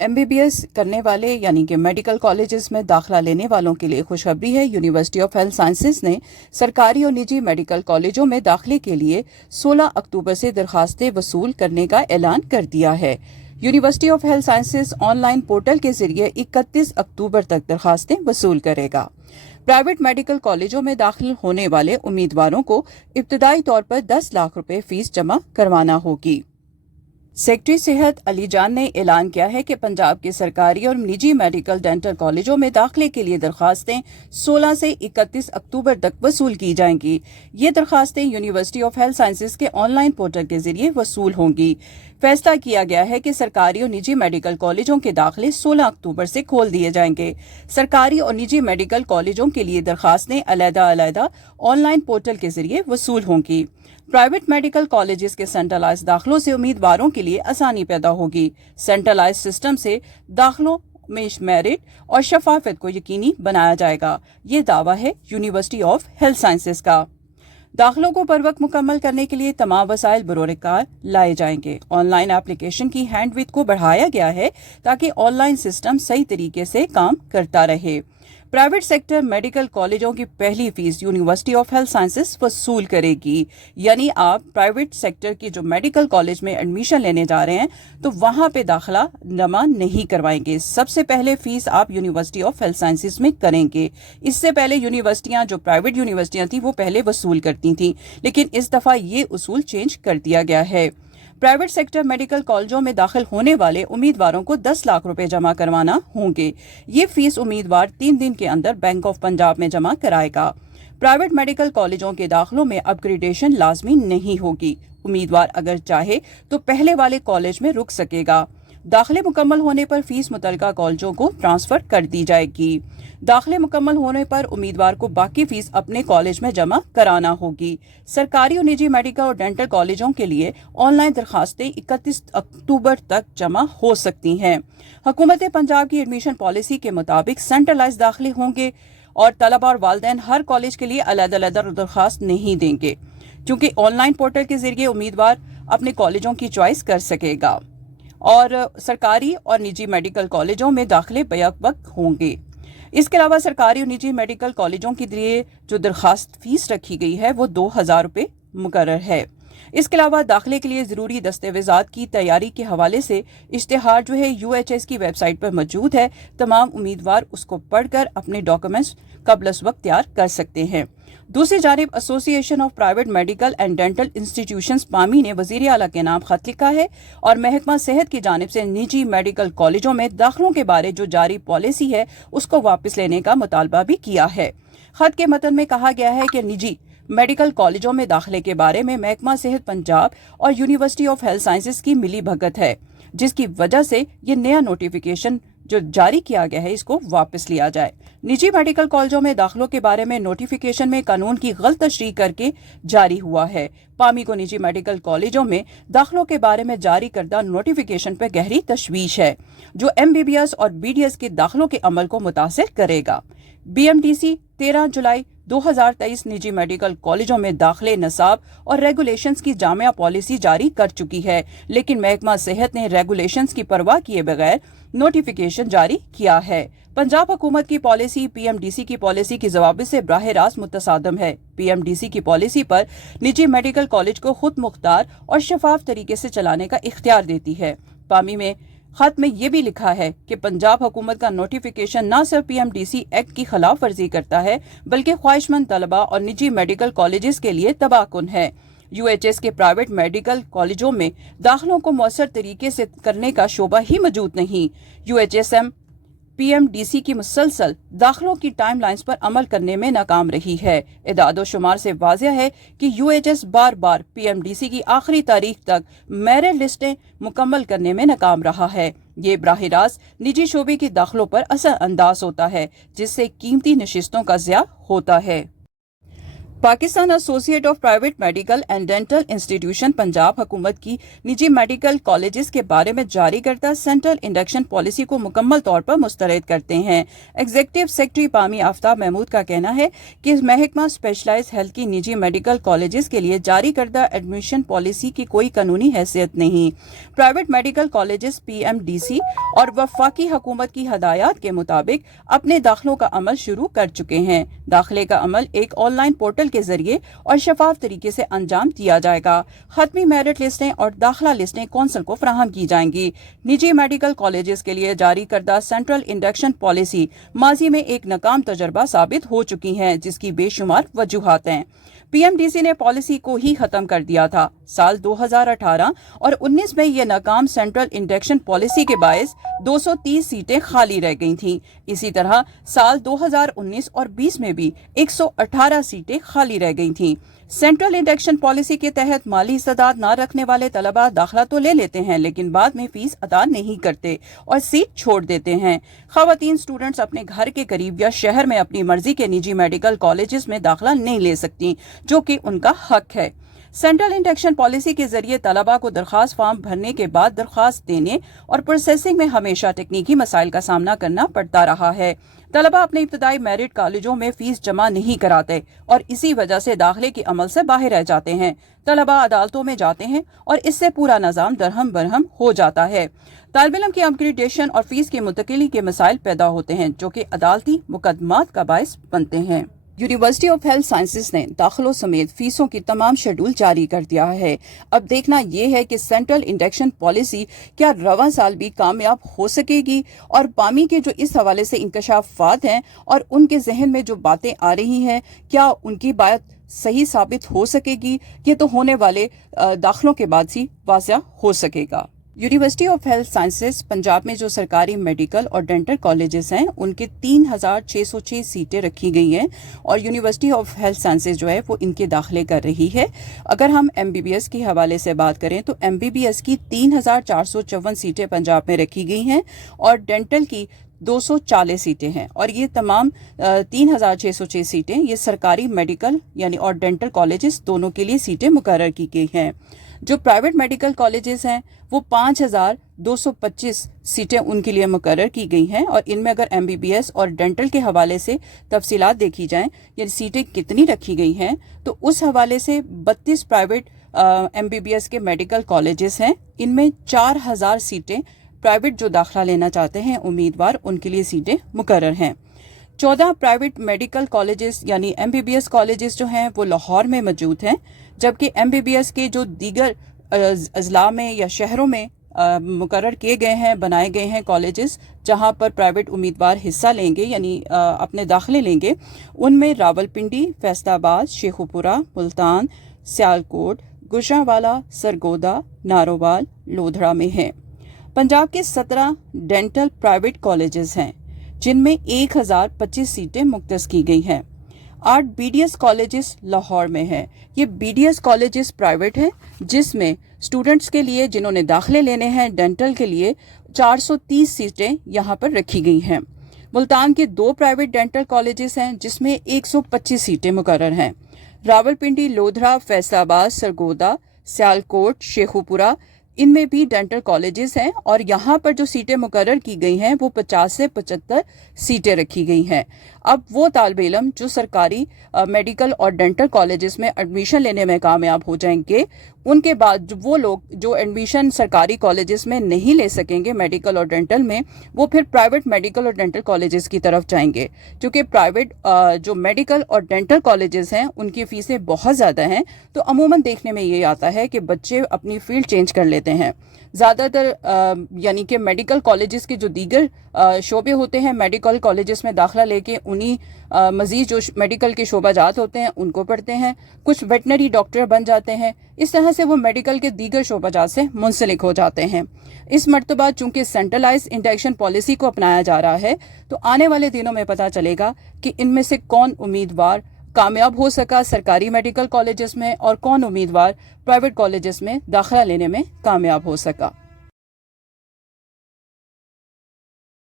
MBBS کرنے والے یعنی کہ میڈیکل کالجز میں داخلہ لینے والوں کے لیے خوشخبری ہے۔ یونیورسٹی آف ہیلتھ سائنسز نے سرکاری اور نجی میڈیکل کالجوں میں داخلے کے لیے 16 اکتوبر سے درخواستیں وصول کرنے کا اعلان کر دیا ہے۔ University of health sciences on line portal کے ذریعے 31 اکتوبر تک درخواستیں وصول کرے گا۔ پرائیویٹ میڈیکل کالجوں میں داخل ہونے والے امیدواروں کو ابتدائی طور پر 10 لاکھ روپے فیس جمع کروانا ہوگی۔ سیکرٹری صحت علی جان نے اعلان کیا ہے کہ پنجاب کے سرکاری اور نجی میڈیکل ڈینٹل کالجوں میں داخلے کے لیے درخواستیں 16 سے 31 اکتوبر تک وصول کی جائیں گی۔ یہ درخواستیں یونیورسٹی آف ہیلتھ سائنسز کے آن لائن پورٹل کے ذریعے وصول ہوں گی۔ فیصلہ کیا گیا ہے کہ سرکاری اور نجی میڈیکل کالجوں کے داخلے 16 اکتوبر سے کھول دیے جائیں گے۔ سرکاری اور نجی میڈیکل کالجوں کے لیے درخواستیں علیحدہ آن لائن پورٹل کے ذریعے وصول ہوں گی۔ پرائیویٹ میڈیکل کالجز کے سینٹرلائز داخلوں سے امیدواروں کے لیے آسانی پیدا ہوگی۔ سینٹرلائز سسٹم سے داخلوں میں میرٹ اور شفافیت کو یقینی بنایا جائے گا، یہ دعویٰ ہے یونیورسٹی آف ہیلتھ سائنسز کا۔ داخلوں کو بروقت مکمل کرنے کے لیے تمام وسائل بروئے کار لائے جائیں گے۔ آن لائن اپلیکیشن کی ہینڈ وڈتھ کو بڑھایا گیا ہے تاکہ آن لائن سسٹم صحیح طریقے سے کام کرتا رہے۔ پرائیویٹ سیکٹر میڈیکل کالجوں کی پہلی fee university of health sciences وصول کرے گی، یعنی آپ پرائیویٹ سیکٹر کی جو میڈیکل کالج میں ایڈمیشن لینے جا رہے ہیں تو وہاں پہ داخلہ جمع نہیں کروائیں گے۔ سب سے پہلے فیس آپ یونیورسٹی آف ہیلتھ سائنسز میں کریں گے۔ اس سے پہلے یونیورسٹیاں جو پرائیویٹ یونیورسٹیاں تھیں وہ پہلے وصول کرتی تھیں، لیکن اس دفعہ یہ اصول چینج کر دیا گیا ہے۔ پرائیویٹ سیکٹر میڈیکل کالجوں میں داخل ہونے والے امیدواروں کو 10 لاکھ روپے جمع کروانا ہوں گے۔ یہ فیس امیدوار 3 دن کے اندر بینک آف پنجاب میں جمع کرائے گا۔ پرائیویٹ میڈیکل کالجوں کے داخلوں میں اپ گریڈیشن لازمی نہیں ہوگی۔ امیدوار اگر چاہے تو پہلے والے کالج میں رک سکے گا۔ داخلے مکمل ہونے پر فیس متعلقہ کالجوں کو ٹرانسفر کر دی جائے گی۔ داخلے مکمل ہونے پر امیدوار کو باقی فیس اپنے کالج میں جمع کرانا ہوگی۔ سرکاری اور نجی میڈیکل اور ڈینٹل کالجوں کے لیے آن لائن درخواستیں 31 اکتوبر تک جمع ہو سکتی ہیں۔ حکومت پنجاب کی ایڈمیشن پالیسی کے مطابق سینٹرلائز داخلے ہوں گے اور طلبہ اور والدین ہر کالج کے لیے علیحدہ درخواست نہیں دیں گے، چونکہ آن لائن پورٹل کے ذریعے امیدوار اپنے کالجوں کی چوائس کر سکے گا اور سرکاری اور نجی میڈیکل کالجوں میں داخلے بیک وقت ہوں گے۔ اس کے علاوہ سرکاری اور نجی میڈیکل کالجوں کے لیے جو درخواست فیس رکھی گئی ہے وہ 2000 روپے مقرر ہے۔ اس کے علاوہ داخلے کے لیے ضروری دستاویزات کی تیاری کے حوالے سے اشتہار جو ہے UHS کی ویب سائٹ پر موجود ہے۔ تمام امیدوار اس کو پڑھ کر اپنے ڈاکومنٹس قبل از وقت تیار کر سکتے ہیں۔ دوسری جانب association of private medical and dental institutions PAMI نے وزیر اعلیٰ کے نام خط لکھا ہے اور محکمہ صحت کی جانب سے نجی میڈیکل کالجوں میں داخلوں کے بارے جو جاری پالیسی ہے اس کو واپس لینے کا مطالبہ بھی کیا ہے۔ خط کے متن میں کہا گیا ہے کہ نجی میڈیکل کالجوں میں داخلے کے بارے میں محکمہ صحت پنجاب اور یونیورسٹی آف ہیلتھ سائنسز کی ملی بھگت ہے، جس کی وجہ سے یہ نیا نوٹیفیکیشن جو جاری کیا گیا ہے اس کو واپس لیا جائے۔ نجی میڈیکل کالجوں میں داخلوں کے بارے میں نوٹیفیکیشن میں قانون کی غلط تشریح کر کے جاری ہوا ہے۔ پامی کو نجی میڈیکل کالجوں میں داخلوں کے بارے میں جاری کردہ نوٹیفیکیشن پر گہری تشویش ہے، جو MBBS اور BDS کے داخلوں کے عمل کو متاثر کرے گا۔ BMTC 13 جولائی 2023 نجی میڈیکل کالجوں میں داخلے نصاب اور ریگولیشنز کی جامع پالیسی جاری کر چکی ہے، لیکن محکمہ صحت نے ریگولیشنز کی پرواہ کیے بغیر نوٹیفیکیشن جاری کیا ہے۔ پنجاب حکومت کی پالیسی PMDC کی پالیسی کی ضوابط سے براہ راست متصادم ہے۔ PMDC کی پالیسی پر نجی میڈیکل کالج کو خود مختار اور شفاف طریقے سے چلانے کا اختیار دیتی ہے۔ پامی میں خط میں یہ بھی لکھا ہے کہ پنجاب حکومت کا نوٹیفیکیشن نہ صرف PMDC ایکٹ کی خلاف ورزی کرتا ہے بلکہ خواہش مند طلبہ اور نجی میڈیکل کالجز کے لیے تباہ کن ہے۔ UHS کے پرائیویٹ میڈیکل کالجوں میں داخلوں کو مؤثر طریقے سے کرنے کا شعبہ ہی موجود نہیں۔ UHSM PMDC کی مسلسل داخلوں کی ٹائم لائنز پر عمل کرنے میں ناکام رہی ہے۔ اعداد و شمار سے واضح ہے کہ UHS بار بار PMDC کی آخری تاریخ تک میرٹ لسٹیں مکمل کرنے میں ناکام رہا ہے۔ یہ براہ راست نجی شعبے کے داخلوں پر اثر انداز ہوتا ہے، جس سے قیمتی نشستوں کا ضیاع ہوتا ہے۔ Pakistan associate of private medical and dental institution Punjab हुकूमत की निजी मेडिकल कॉलेजेस के बारे में जारी करता सेंट्रल इंडक्शन पॉलिसी को मुकम्मल तौर पर मुस्तरद करते हैं। एग्जीक्यूटिव सेक्रेटरी पामी आफ्ताब महमूद का कहना है कि महकमा स्पेशलाइज हेल्थ की निजी मेडिकल कॉलेजेस के लिए जारी करदा एडमिशन पॉलिसी की कोई कानूनी हैसियत नहीं। प्राइवेट मेडिकल कॉलेजेस PMDC और वफाकी हुकूमत की हदायत के मुताबिक अपने दाखिलों का अमल शुरू कर चुके हैं। दाखिले का अमल एक ऑनलाइन पोर्टल के जरिए और शफाफ तरीके से अंजाम दिया जाएगा। खत्मी मेरिट लिस्टें और दाखिला लिस्टें कौंसिल को फराहम की जाएंगी। निजी मेडिकल कॉलेजेस के लिए जारी करदा सेंट्रल इंडक्शन पॉलिसी माजी में एक नाकाम तजर्बा साबित हो चुकी है, जिसकी बेशुमार वजूहात हैं। PMDC ने पॉलिसी को ही खत्म कर दिया था। साल 2018 और 19 में ये नाकाम सेंट्रल इंडक्शन पॉलिसी के बायस 230 सीटें खाली रह गई थीं। इसी तरह साल 2019 और 20 में भी 118 सीटें खाली रह गई थीं। सेंट्रल इंडक्शन पॉलिसी के तहत माली इस्तेदाद न रखने वाले तलबा दाखिला तो ले लेते हैं, लेकिन बाद में फीस अदा नहीं करते और सीट छोड़ देते हैं। खवातीन स्टूडेंट्स अपने घर के करीब या शहर में अपनी मर्जी के निजी मेडिकल कॉलेजेस में दाखिला नहीं ले सकती, जो कि उनका हक है। सेंट्रल इंडक्शन पॉलिसी के जरिए तलबा को दरखास्त फॉर्म भरने के बाद दरखास्त देने और प्रोसेसिंग में हमेशा तकनीकी मसाइल का सामना करना पड़ता रहा है। तलबा अपने इब्तदाई मेरिट कॉलेजों में फीस जमा नहीं कराते और इसी वजह से दाखिले के अमल से बाहर रह जाते हैं। तलबा अदालतों में जाते हैं और इससे पूरा निज़ाम दरहम बरहम हो जाता है। तालिब इल्म की अपग्रेडेशन और फीस की मुंतकिली के मसाइल पैदा होते हैं, जो कि अदालती मुकदमात का बायस बनते हैं। यूनिवर्सिटी ऑफ हेल्थ साइंसेज ने दाखिलों समेत फीसों की तमाम शेड्यूल जारी कर दिया है। अब देखना यह है कि सेंट्रल इंडक्शन पॉलिसी क्या रवां साल भी कामयाब हो सकेगी और पामी के जो इस हवाले से इंकशाफात हैं और उनके जहन में जो बातें आ रही हैं, क्या उनकी बात सही साबित हो सकेगी? ये तो होने वाले दाखिलों के बाद ही वाज़ह हो सकेगा। University of health sciences Punjab में जो सरकारी मेडिकल और डेंटल कॉलेजेस हैं, उनके 3606 सीटें रखी गई हैं और यूनिवर्सिटी ऑफ हेल्थ साइंसेज जो है वो इनके दाखिले कर रही है। अगर हम MBBS के हवाले से बात करें तो MBBS की 3454 सीटें पंजाब में रखी गई हैं और डेंटल की 240 सीटें हैं और ये तमाम 3606 सीटें ये सरकारी मेडिकल यानी और डेंटल कॉलेजेस दोनों के लिए सीटें मुकर्रर की गई हैं। जो प्राइवेट मेडिकल कॉलेजेस हैं वो 5225 सीटें उनके लिए मुकर्रर की गई हैं और इनमें अगर MBBS और डेंटल के हवाले से तफसीलात देखी जाएं, यानी सीटें कितनी रखी गई हैं, तो उस हवाले से 32 प्राइवेट MBBS के मेडिकल कॉलेजेस हैं। इनमें 4000 सीटें प्राइवेट जो दाखिला लेना चाहते हैं उम्मीदवार, उनके लिए सीटें मुकर्रर हैं। 14 प्राइवेट मेडिकल कॉलेजेस यानी MBBS कॉलेजेस जो हैं वो लाहौर में मौजूद हैं, जबकि MBBS के जो दीगर अजला में या शहरों में मुकर्रर किए गए हैं, बनाए गए हैं कॉलेजेस जहां पर प्राइवेट उम्मीदवार हिस्सा लेंगे यानी अपने दाखिले लेंगे, उनमें रावलपिंडी, फैसलाबाद, शेखुपुरा, मुल्तान, सियालकोट, गुजरांवाला, सरगोदा, नारोवाल, लोधड़ा में हैं। पंजाब के 17 डेंटल प्राइवेट कॉलेजेस हैं जिनमें 1025 सीटें मुख्तस की गई हैं। 8 BDS कॉलेजेस लाहौर में हैं। ये BDS कॉलेजेस प्राइवेट हैं जिसमें स्टूडेंट्स के लिए जिन्होंने दाखिले लेने हैं डेंटल के लिए 430 सीटें यहाँ पर रखी गई हैं। मुल्तान के 2 प्राइवेट डेंटल कॉलेजेस हैं जिसमें 125 सीटें मुकर्रर हैं। रावलपिंडी, लोधड़ा, फैसलाबाद, सरगोदा, सियालकोट, शेखुपुरा, इनमें भी डेंटल कॉलेजेस हैं और यहाँ पर जो सीटें मुकर्रर की गई हैं वो 50 से 75 सीटें रखी गई हैं। अब वो तालिब इल्म जो सरकारी मेडिकल और डेंटल कॉलेजेस में एडमिशन लेने में कामयाब हो जाएंगे, उनके बाद वो लोग जो एडमिशन सरकारी कॉलेजेस में नहीं ले सकेंगे मेडिकल और डेंटल में, वो फिर प्राइवेट मेडिकल और डेंटल कॉलेजेस की तरफ जाएंगे, क्योंकि प्राइवेट जो मेडिकल और डेंटल कॉलेजेस हैं उनकी फ़ीसें बहुत ज़्यादा हैं। तो अमूमन देखने में ये आता है कि बच्चे अपनी फील्ड चेंज कर लेते हैं। ज़्यादातर यानी कि मेडिकल कॉलेजेस के जो दीगर शोबे होते हैं, मेडिकल कॉलेजेस में दाखिला लेके उन्हीं मज़ीद जो मेडिकल के शोबाजात होते हैं उनको पढ़ते हैं। कुछ वेटनरी डॉक्टर बन जाते हैं। इस तरह से वो मेडिकल के दीगर शोबाजात से मुंसलिक हो जाते हैं। इस मरतबा चूँकि सेंट्रलाइज इंडक्शन पॉलिसी को अपनाया जा रहा है, तो आने वाले दिनों में पता चलेगा कि इनमें से कौन उम्मीदवार कामयाब हो सका सरकारी मेडिकल कॉलेजेस में और कौन उम्मीदवार प्राइवेट कॉलेजेस में दाखिला लेने में कामयाब हो सका।